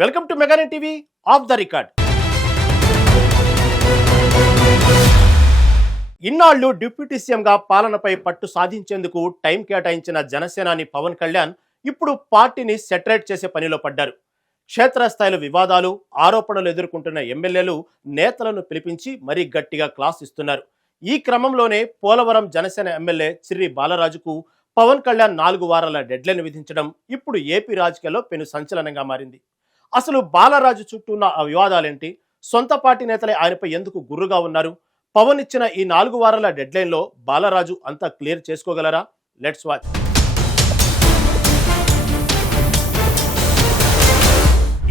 Welcome to Mega TV off the record. ఇన్నాళ్లు deputy సీఎంగా పాలనపై పట్టు సాధించేందుకు టైం కేటాయించిన జనసేనాని పవన్ కళ్యాణ్ ఇప్పుడు పార్టీని సెటరేట్ చేసే పనిలో పడ్డారు. క్షేత్రస్థాయిలో వివాదాలు, ఆరోపణలు ఎదుర్కొంటున్న ఎమ్మెల్యేలు నేతలను పిలిపించి మరీ గట్టిగా క్లాస్ ఇస్తున్నారు. ఈ క్రమంలోనే పోలవరం జనసేన ఎమ్మెల్యే చిర్రి బాలరాజుకు పవన్ కళ్యాణ్ 4 వారాల డెడ్లైన్ విధించడం ఇప్పుడు ఏపీ రాజకీయాల్లో పెను సంచలనంగా మారింది. అసలు బాలరాజు చుట్టూ ఉన్న ఆ వివాదాలేంటి? సొంత పార్టీ నేతలే ఆయనపై ఎందుకు గుర్రుగా ఉన్నారు? పవన్ ఇచ్చిన ఈ 4 వారాల డెడ్లైన్ లో బాలరాజు అంతా క్లియర్ చేసుకోగలరా? Let's watch.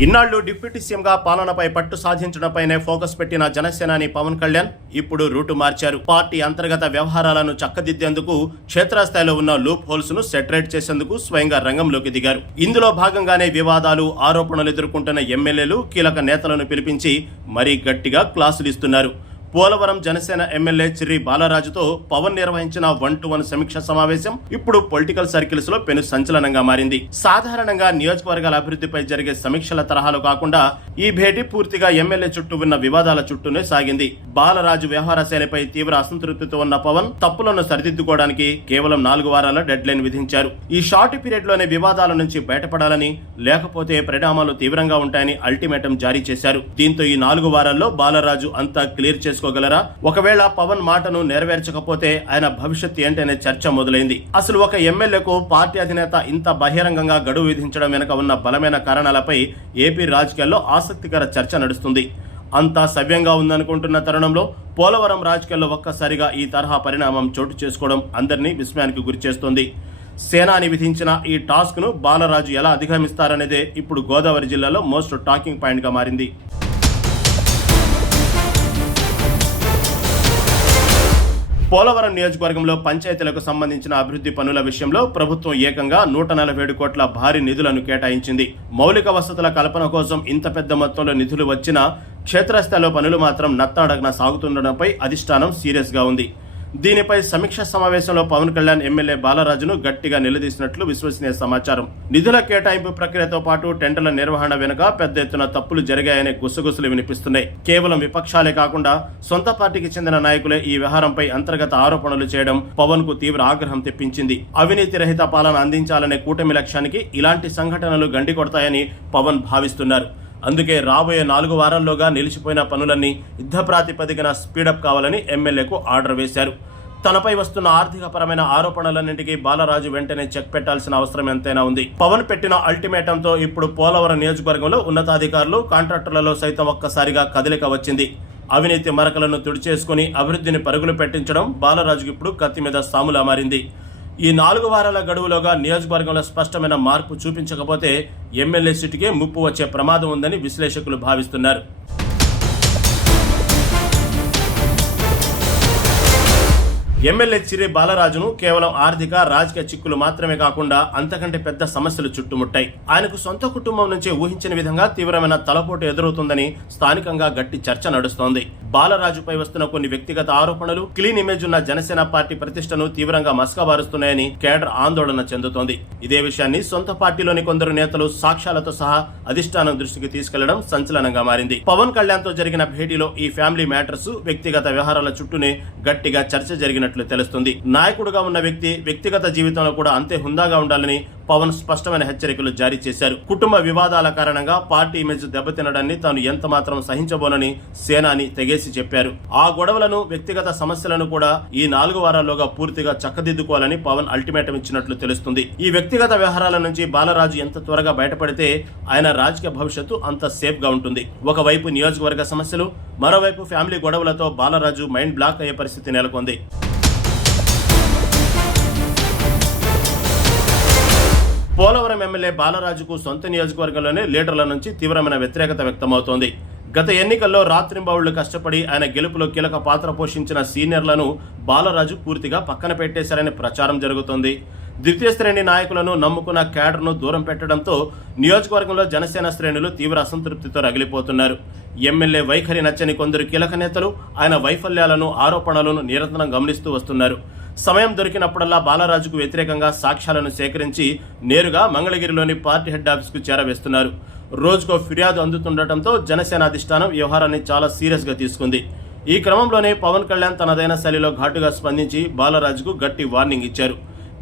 ఇన్నాళ్లు డిప్యూటీ సీఎంగా పాలనపై పట్టు సాధించడంపైనే ఫోకస్ పెట్టిన జనసేనాని పవన్ కళ్యాణ్ ఇప్పుడు రూటు మార్చారు. పార్టీ అంతర్గత వ్యవహారాలను చక్కదిద్దేందుకు క్షేత్రస్థాయిలో ఉన్న లూప్ హోల్స్ ను సెటరేట్ చేసేందుకు స్వయంగా రంగంలోకి దిగారు. ఇందులో భాగంగానే వివాదాలు, ఆరోపణలు ఎదుర్కొంటున్న ఎమ్మెల్యేలు, కీలక నేతలను పిలిపించి మరీ గట్టిగా క్లాసులు ఇస్తున్నారు. పోలవరం జనసేన ఎమ్మెల్యే చిర్రి బాలరాజుతో పవన్ నిర్వహించిన 1-to-1 సమీక్ష సమావేశం ఇప్పుడు పొలిటికల్ సర్కిల్స్ లో పెను సంచలనంగా మారింది. సాధారణంగా నియోజకవర్గాల అభివృద్ధిపై జరిగే సమీక్షల తరహాలో కాకుండా ఈ భేటీ పూర్తిగా ఎమ్మెల్యే చుట్టూ ఉన్న వివాదాల చుట్టూనే సాగింది. బాలరాజు వ్యవహార శైలిపై తీవ్ర అసంతృప్తితో ఉన్న పవన్ తప్పులను సరిదిద్దుకోవడానికి కేవలం 4 వారాల డెడ్ లైన్ విధించారు. ఈ షార్ట్ పీరియడ్ లోనే వివాదాల నుంచి బయటపడాలని, లేకపోతే పరిణామాలు తీవ్రంగా ఉంటాయని అల్టిమేటం జారీ చేశారు. దీంతో ఈ 4 వారాల్లో బాలరాజు అంతా క్లియర్ చేసుకోగలరా? ఒకవేళ పవన్ మాటను నెరవేర్చకపోతే ఆయన భవిష్యత్తు ఏంటనే చర్చ మొదలైంది. అసలు ఒక ఎమ్మెల్యేకు పార్టీ అధినేత ఇంత బహిరంగంగా గడువు విధించడం వెనుక ఉన్న బలమైన కారణాలపై ఏపీ రాజకీయాల్లో ఆసక్తికర చర్చ నడుస్తుంది. అంతా సవ్యంగా ఉందనుకుంటున్న తరుణంలో పోలవరం రాజకీయాల్లో ఒక్కసారిగా ఈ తరహా పరిణామం చోటు చేసుకోవడం అందరినీ విస్మయానికి గురిచేస్తోంది. సేనాని విధించిన ఈ టాస్క్ ను బాలరాజు ఎలా అధిగమిస్తారనేదే ఇప్పుడు గోదావరి జిల్లాలో మోస్ట్ టాకింగ్ పాయింట్ గా మారింది. పోలవరం నియోజకవర్గంలో పంచాయతీలకు సంబంధించిన అభివృద్ధి పనుల విషయంలో ప్రభుత్వం ఏకంగా 147 కోట్ల భారీ నిధులను కేటాయించింది. మౌలిక వసతుల కల్పన కోసం ఇంత పెద్ద మొత్తంలో నిధులు వచ్చినా క్షేత్రస్థాయిలో పనులు మాత్రం నత్తాడగన సాగుతుండడంపై అధిష్టానం సీరియస్ గా ఉంది. దీనిపై సమీక్ష సమావేశంలో పవన్ కళ్యాణ్ ఎమ్మెల్యే బాలరాజును గట్టిగా నిలదీసినట్లు విశ్వసనీయ సమాచారం. నిధుల కేటాయింపు ప్రక్రియతో పాటు టెండర్ల నిర్వహణ వెనుక పెద్ద ఎత్తున తప్పులు జరిగాయనే గుసగుసలు వినిపిస్తున్నాయి. కేవలం విపక్షాలే కాకుండా సొంత పార్టీకి చెందిన నాయకులే ఈ వ్యవహారంపై అంతర్గత ఆరోపణలు చేయడం పవన్ కు తీవ్ర ఆగ్రహం తెప్పించింది. అవినీతి రహిత పాలన అందించాలనే కూటమి లక్ష్యానికి ఇలాంటి సంఘటనలు గండి కొడతాయని పవన్ భావిస్తున్నారు. అందుకే రాబోయే 4 వారాల్లోగా నిలిచిపోయిన పనులన్నీ యుద్ధ ప్రాతిపదికన స్పీడప్ కావాలని ఎమ్మెల్యేకు ఆర్డర్ వేశారు. తనపై వస్తున్న ఆర్థికపరమైన ఆరోపణలన్నింటికీ బాలరాజు వెంటనే చెక్ పెట్టాల్సిన అవసరం ఎంతైనా ఉంది. పవన్ పెట్టిన అల్టిమేటంతో ఇప్పుడు పోలవరం నియోజకవర్గంలో ఉన్నతాధికారులు, కాంట్రాక్టర్లలో సైతం ఒక్కసారిగా కదలిక వచ్చింది. అవినీతి మరకలను తుడిచేసుకుని అభివృద్ధిని పరుగులు పెట్టించడం బాలరాజుకి ఇప్పుడు కత్తి మీద సాములా మారింది. ఈ 4 వారాల గడువులోగా నియోజకవర్గంలో స్పష్టమైన మార్పు చూపించకపోతే ఎమ్మెల్యే సీటుకే ముప్పు వచ్చే ప్రమాదం ఉందని విశ్లేషకులు భావిస్తున్నారు. ఎమ్మెల్యే చిర్రి బాలరాజును కేవలం ఆర్థిక, రాజకీయ చిక్కులు మాత్రమే కాకుండా అంతకంటే పెద్ద సమస్యలు చుట్టుముట్టాయి. ఆయనకు సొంత కుటుంబం నుంచి ఊహించిన విధంగా తీవ్రమైన తలపోటు ఎదురవుతుందని స్థానికంగా గట్టి చర్చ నడుస్తోంది. బాలరాజుపై వస్తున్న కొన్ని వ్యక్తిగత ఆరోపణలు క్లీన్ ఇమేజ్ ఉన్న జనసేన పార్టీ ప్రతిష్టను తీవ్రంగా మసకబారుస్తున్నాయని కేడర్ ఆందోళన చెందుతోంది. ఇదే విషయాన్ని సొంత పార్టీలోని కొందరు నేతలు సాక్ష్యాలతో సహా అధిష్టానం దృష్టికి తీసుకెళ్లడం సంచలనంగా మారింది. పవన్ కళ్యాణ్ తో జరిగిన భేటీలో ఈ ఫ్యామిలీ మ్యాటర్స్, వ్యక్తిగత వ్యవహారాల చుట్టూనే గట్టిగా చర్చ జరిగినట్లు తెలుస్తుంది. నాయకుడుగా ఉన్న వ్యక్తి వ్యక్తిగత జీవితంలో కూడా అంతే హుందాగా ఉండాలని పవన్ స్పష్టమైన హెచ్చరికలు జారీ చేశారు. కుటుంబ వివాదాల కారణంగా పార్టీ ఇమేజ్ దెబ్బతినడాన్ని తాను ఎంత మాత్రం సహించబోనని సేనాని తెగేసి చెప్పారు. ఆ గొడవలను, వ్యక్తిగత సమస్యలను కూడా ఈ 4 వారాల్లోగా పూర్తిగా చక్కదిద్దుకోవాలని పవన్ అల్టిమేటం ఇచ్చినట్లు తెలుస్తుంది. ఈ వ్యక్తిగత వ్యవహారాల నుంచి బాలరాజు ఎంత త్వరగా బయటపడితే ఆయన రాజకీయ భవిష్యత్తు అంత సేఫ్ గా ఉంటుంది. ఒకవైపు నియోజకవర్గ సమస్యలు, మరోవైపు ఫ్యామిలీ గొడవలతో బాలరాజు మైండ్ బ్లాక్ అయ్యే పరిస్థితి నెలకొంది. పోలవరం ఎమ్మెల్యే బాలరాజుకు సొంత నియోజకవర్గంలోనే లీడర్ల నుంచి తీవ్రమైన వ్యతిరేకత వ్యక్తమవుతోంది. గత ఎన్నికల్లో రాత్రింబవళ్లు కష్టపడి ఆయన గెలుపులో కీలక పాత్ర పోషించిన సీనియర్లను బాలరాజు పూర్తిగా పక్కన పెట్టేశారనే ప్రచారం జరుగుతోంది. ద్వితీయ శ్రేణి నాయకులను నమ్ముకున్న క్యాడర్ను దూరం పెట్టడంతో నియోజకవర్గంలో జనసేన శ్రేణులు తీవ్ర అసంతృప్తితో రగిలిపోతున్నారు. ఎమ్మెల్యే వైఖరి నచ్చని కొందరు కీలక నేతలు ఆయన వైఫల్యాలను, ఆరోపణలను నిరంతరం గమనిస్తూ వస్తున్నారు. సమయం దొరికినప్పుడల్లా బాలరాజుకు వ్యతిరేకంగా సాక్ష్యాలను సేకరించి నేరుగా మంగళగిరిలోని పార్టీ హెడ్ ఆఫీస్ కు చేరవేస్తున్నారు. రోజుకో ఫిర్యాదు అందుతుండటంతో జనసేన అధిష్టానం వ్యవహారాన్ని చాలా సీరియస్గా తీసుకుంది. ఈ క్రమంలోనే పవన్ కళ్యాణ్ తనదైన శైలిలో ఘాటుగా స్పందించి బాలరాజుకు గట్టి వార్నింగ్ ఇచ్చారు.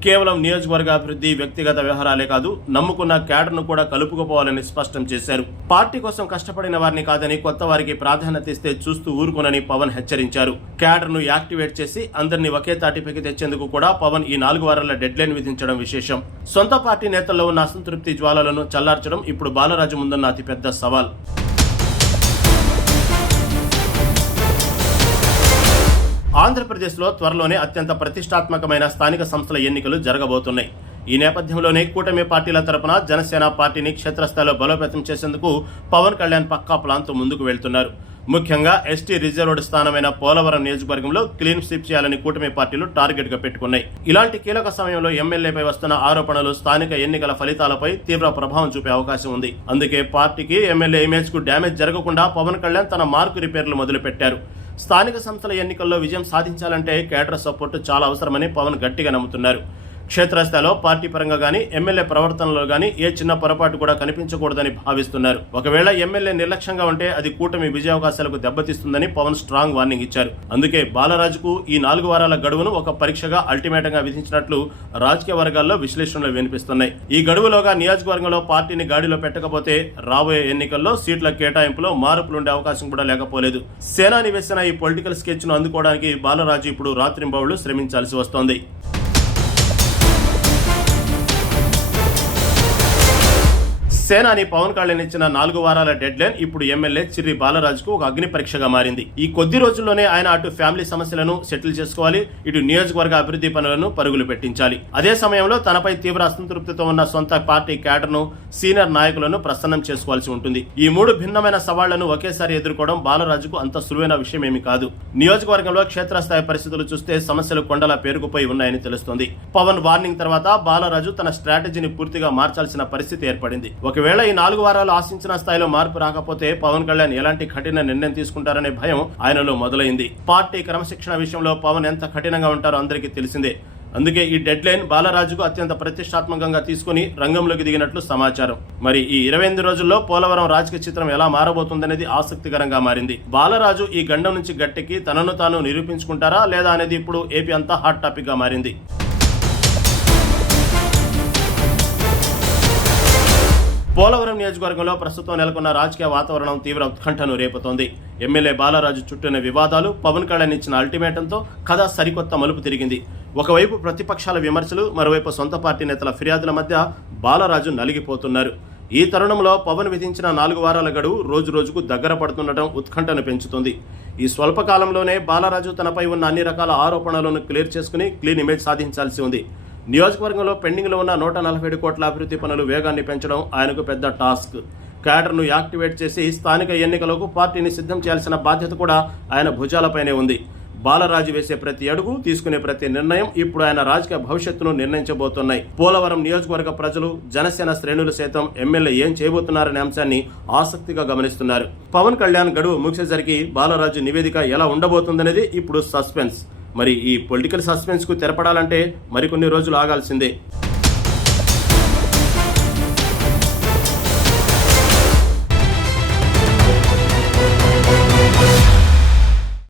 కేవలం నియోజకవర్గ అభివృద్ధి, వ్యక్తిగత వ్యవహారాలే కాదు, నమ్ముకున్న క్యాడర్ను కూడా కలుపుకుపోవాలని స్పష్టం చేశారు. పార్టీ కోసం కష్టపడిన వారిని కాదని కొత్త వారికి ప్రాధాన్యత ఇస్తే చూస్తూ ఊరుకోనని పవన్ హెచ్చరించారు. క్యాడర్ను యాక్టివేట్ చేసి అందరినీ ఒకే తాటిపైకి తెచ్చేందుకు కూడా పవన్ ఈ 4 వారాల డెడ్లైన్ విధించడం విశేషం. సొంత పార్టీ నేతల్లో ఉన్న అసంతృప్తి జ్వాలలను చల్లార్చడం ఇప్పుడు బాలరాజు ముందున్న అతిపెద్ద సవాల్. ఆంధ్రప్రదేశ్లో త్వరలోనే అత్యంత ప్రతిష్టాత్మకమైన స్థానిక సంస్థల ఎన్నికలు జరగబోతున్నాయి. ఈ నేపథ్యంలోనే కూటమి పార్టీల తరపున జనసేన పార్టీని క్షేత్రస్థాయిలో బలోపేతం చేసేందుకు పవన్ కళ్యాణ్ పక్కా ప్లాన్తో ముందుకు వెళ్తున్నారు. ముఖ్యంగా ఎస్టీ రిజర్వ్డ్ స్థానమైన పోలవరం నియోజకవర్గంలో క్లీన్ స్వీప్ చేయాలని కూటమి పార్టీలు టార్గెట్గా పెట్టుకున్నాయి. ఇలాంటి కీలక సమయంలో ఎమ్మెల్యేపై వస్తున్న ఆరోపణలు స్థానిక ఎన్నికల ఫలితాలపై తీవ్ర ప్రభావం చూపే అవకాశం ఉంది. అందుకే పార్టీకి ఎమ్మెల్యే ఇమేజ్కు డ్యామేజ్ జరగకుండా పవన్ కళ్యాణ్ తన మార్కు రిపేర్లు మొదలుపెట్టారు. స్థానిక సంస్థల ఎన్నికల్లో విజయం సాధించాలంటే కేడర్ సపోర్టు చాలా అవసరమని పవన్ గట్టిగా నమ్ముతున్నారు. క్షేత్రస్థాయిలో పార్టీ పరంగా గానీ, ఎమ్మెల్యే ప్రవర్తనలో గానీ ఏ చిన్న పొరపాటు కూడా కనిపించకూడదని భావిస్తున్నారు. ఒకవేళ ఎమ్మెల్యే నిర్లక్ష్యంగా ఉంటే అది కూటమి విజయావకాశాలకు దెబ్బతీస్తుందని పవన్ స్ట్రాంగ్ వార్నింగ్ ఇచ్చారు. అందుకే బాలరాజుకు ఈ 4 వారాల గడువును ఒక పరీక్షగా అల్టిమేటంగా విధించినట్లు రాజకీయ వర్గాల్లో విశ్లేషణలు వినిపిస్తున్నాయి. ఈ గడువులోగా నియోజకవర్గంలో పార్టీని గాడిలో పెట్టకపోతే రాబోయే ఎన్నికల్లో సీట్ల కేటాయింపులో మార్పులుండే అవకాశం కూడా లేకపోలేదు. సేనాని వేసిన ఈ పొలిటికల్ స్కెచ్ ను అందుకోవడానికి బాలరాజు ఇప్పుడు రాత్రింబవళ్లు శ్రమించాల్సి వస్తోంది. సేనాని పవన్ కళ్యాణ్ ఇచ్చిన 4 వారాల డెడ్లైన్ ఇప్పుడు ఎమ్మెల్యే చిర్రి బాలరాజుకు ఒక అగ్ని పరీక్షగా మారింది. ఈ కొద్ది రోజుల్లోనే ఆయన అటు ఫ్యామిలీ సమస్యలను సెటిల్ చేసుకోవాలి, ఇటు నియోజకవర్గ అభివృద్ధి పనులను పరుగులు పెట్టించాలి. అదే సమయంలో తనపై తీవ్ర అసంతృప్తితో ఉన్న సొంత పార్టీ క్యాడర్ను, సీనియర్ నాయకులను ప్రసన్నం చేసుకోవాల్సి ఉంటుంది. ఈ 3 భిన్నమైన సవాళ్లను ఒకేసారి ఎదుర్కోవడం బాలరాజుకు అంత సులువైన విషయమేమీ కాదు. నియోజకవర్గంలో క్షేత్రస్థాయి పరిస్థితులు చూస్తే సమస్యలు కొండలా పేరుకుపోయి ఉన్నాయని తెలుస్తోంది. పవన్ వార్నింగ్ తర్వాత బాలరాజు తన స్ట్రాటజీని పూర్తిగా మార్చాల్సిన పరిస్థితి ఏర్పడింది. ఒకవేళ ఈ 4 వారాలు ఆశించిన స్థాయిలో మార్పు రాకపోతే పవన్ కళ్యాణ్ ఎలాంటి కఠిన నిర్ణయం తీసుకుంటారనే భయం ఆయనలో మొదలైంది. పార్టీ క్రమశిక్షణ విషయంలో పవన్ ఎంత కఠినంగా ఉంటారో అందరికీ తెలిసిందే. అందుకే ఈ డెడ్లైన్ బాలరాజుకు అత్యంత ప్రతిష్టాత్మకంగా తీసుకుని రంగంలోకి దిగినట్లు సమాచారం. మరి ఈ 28 రోజుల్లో పోలవరం రాజకీయ చిత్రం ఎలా మారబోతుందనేది ఆసక్తికరంగా మారింది. బాలరాజు ఈ గండం నుంచి గట్టెక్కి తనను తాను నిరూపించుకుంటారా లేదా అనేది ఇప్పుడు ఏపీ అంతా హాట్ టాపిక్ గా మారింది. పోలవరం నియోజకవర్గంలో ప్రస్తుతం నెలకొన్న రాజకీయ వాతావరణం తీవ్ర ఉత్కంఠను రేపుతోంది. ఎమ్మెల్యే బాలరాజు చుట్టూన వివాదాలు, పవన్ కళ్యాణ్ ఇచ్చిన అల్టిమేటంతో కథ సరికొత్త మలుపు తిరిగింది. ఒకవైపు ప్రతిపక్షాల విమర్శలు, మరోవైపు సొంత పార్టీ నేతల ఫిర్యాదుల మధ్య బాలరాజు నలిగిపోతున్నారు. ఈ తరుణంలో పవన్ విధించిన 4 వారాల గడువు రోజు రోజుకు దగ్గర పడుతుండటం ఉత్కంఠను పెంచుతుంది. ఈ స్వల్పకాలంలోనే బాలరాజు తనపై ఉన్న అన్ని రకాల ఆరోపణలను క్లియర్ చేసుకుని క్లీన్ ఇమేజ్ సాధించాల్సి ఉంది. నియోజకవర్గంలో పెండింగ్లో ఉన్న 147 కోట్ల అభివృద్ధి పనులు వేగాన్ని పెంచడం ఆయనకు పెద్ద టాస్క్. క్యాడర్ను యాక్టివేట్ చేసి స్థానిక ఎన్నికలకు పార్టీని సిద్ధం చేయాల్సిన బాధ్యత కూడా ఆయన భుజాలపైనే ఉంది. బాలరాజు వేసే ప్రతి అడుగు, తీసుకునే ప్రతి నిర్ణయం ఇప్పుడు ఆయన రాజకీయ భవిష్యత్తును నిర్ణయించబోతున్నాయి. పోలవరం నియోజకవర్గ ప్రజలు, జనసేన శ్రేణులు సైతం ఎమ్మెల్యే ఏం చేయబోతున్నారనే అంశాన్ని ఆసక్తిగా గమనిస్తున్నారు. పవన్ కళ్యాణ్ గడువు ముగిసేసరికి బాలరాజు నివేదిక ఎలా ఉండబోతుందనేది ఇప్పుడు సస్పెన్స్. మరి ఈ పొలిటికల్ సస్పెన్స్ కు తెరపడాలంటే మరికొన్ని రోజులు ఆగాల్సిందే.